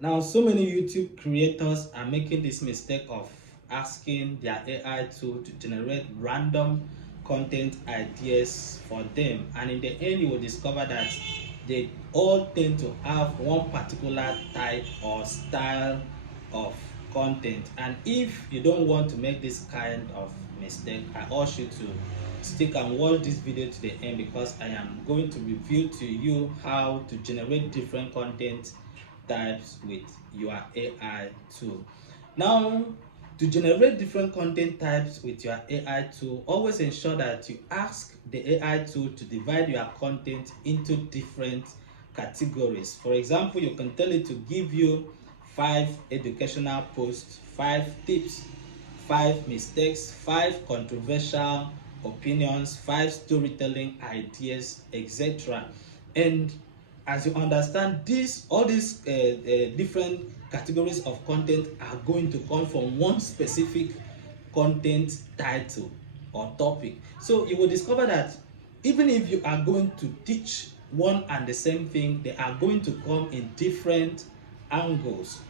Now, so many YouTube creators are making this mistake of asking their AI tool to generate random content ideas for them, and in the end, you will discover that they all tend to have one particular type or style of content. And if you don't want to make this kind of mistake, I urge you to stick and watch this video to the end, because I am going to reveal to you how to generate different content types with your AI tool. Now, to generate different content types with your AI tool, always ensure that you ask the AI tool to divide your content into different categories. For example, you can tell it to give you 5 educational posts, 5 tips, 5 mistakes, 5 controversial opinions, 5 storytelling ideas, etc. And as you understand, all these different categories of content are going to come from one specific content title or topic. So you will discover that even if you are going to teach one and the same thing, they are going to come in different angles.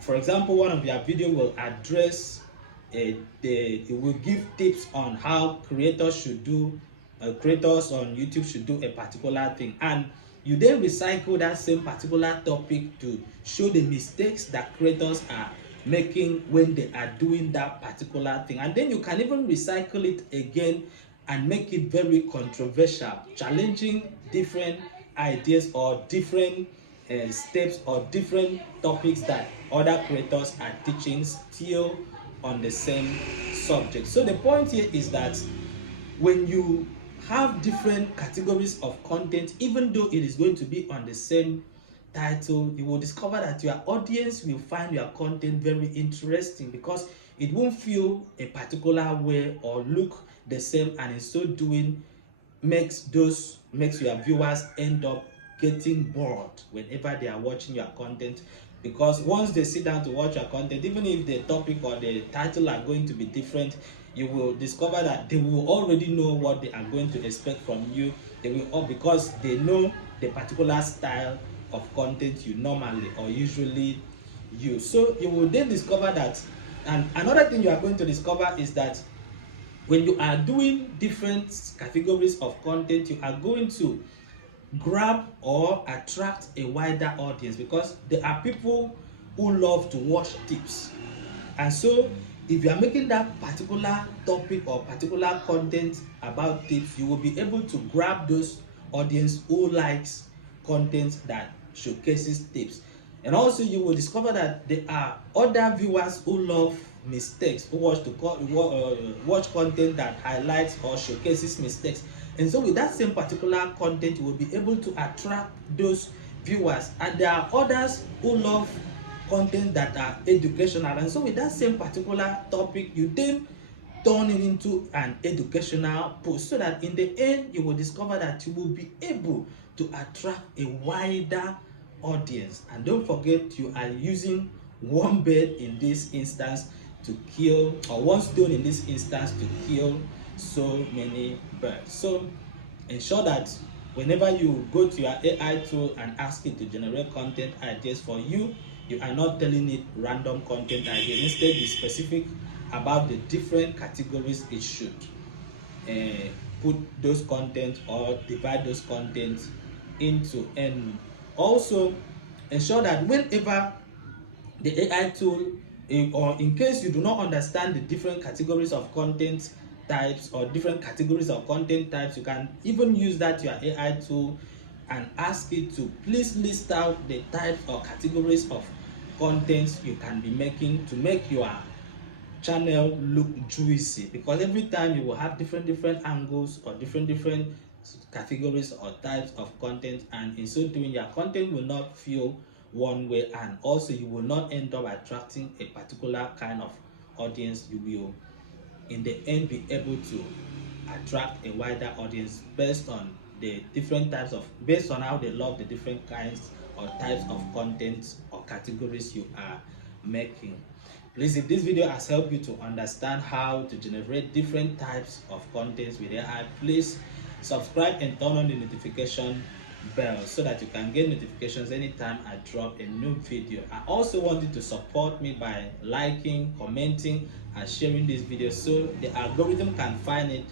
For example, one of your video will address it will give tips on how creators on YouTube should do a particular thing, and you then recycle that same particular topic to show the mistakes that creators are making when they are doing that particular thing. And then you can even recycle it again and make it very controversial, challenging different ideas or different steps or different topics that other creators are teaching still on the same subject. So the point here is that when you have different categories of content, even though it is going to be on the same title, you will discover that your audience will find your content very interesting, because it won't feel a particular way or look the same, and in so doing makes your viewers end up getting bored whenever they are watching your content. Because once they sit down to watch your content, even if the topic or the title are going to be different, you will discover that they will already know what they are going to expect from you. They will all, because they know the particular style of content you normally or usually use. So you will then discover that, and another thing you are going to discover is that when you are doing different categories of content, you are going to grab or attract a wider audience, because there are people who love to watch tips. And so if you are making that particular topic or particular content about tips, you will be able to grab those audience who likes content that showcases tips. And also you will discover that there are other viewers who love mistakes, who watch content that highlights or showcases mistakes. And so with that same particular content, you will be able to attract those viewers. And there are others who love content that are educational, and so with that same particular topic, you then turn it into an educational post, so that in the end you will discover that you will be able to attract a wider audience. And don't forget, you are using one bird in this instance to kill, or one stone in this instance to kill so many birds. So ensure that whenever you go to your AI tool and ask it to generate content ideas for you, you are not telling it random content ideas. Instead, be specific about the different categories it should put those content or divide those contents into. And also ensure that whenever the AI tool, or in case you do not understand the different categories of content types or different categories of content types, you can even use that your AI tool and ask it to please list out the types or categories of contents you can be making to make your channel look juicy. Because every time you will have different angles or different categories or types of content, and in so doing your content will not feel one way, and also you will not end up attracting a particular kind of audience. You will in the end be able to attract a wider audience based on based on how they love the different kinds or types of content or categories you are making. Please, if this video has helped you to understand how to generate different types of contents with AI, please subscribe and turn on the notification bell so that you can get notifications anytime I drop a new video. I also want you to support me by liking, commenting, and sharing this video so the algorithm can find it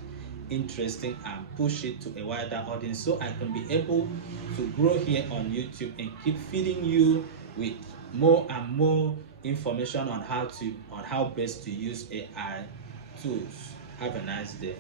interesting and push it to a wider audience, so I can be able to grow here on YouTube and keep feeding you with more and more information on how best to use AI tools. Have a nice day.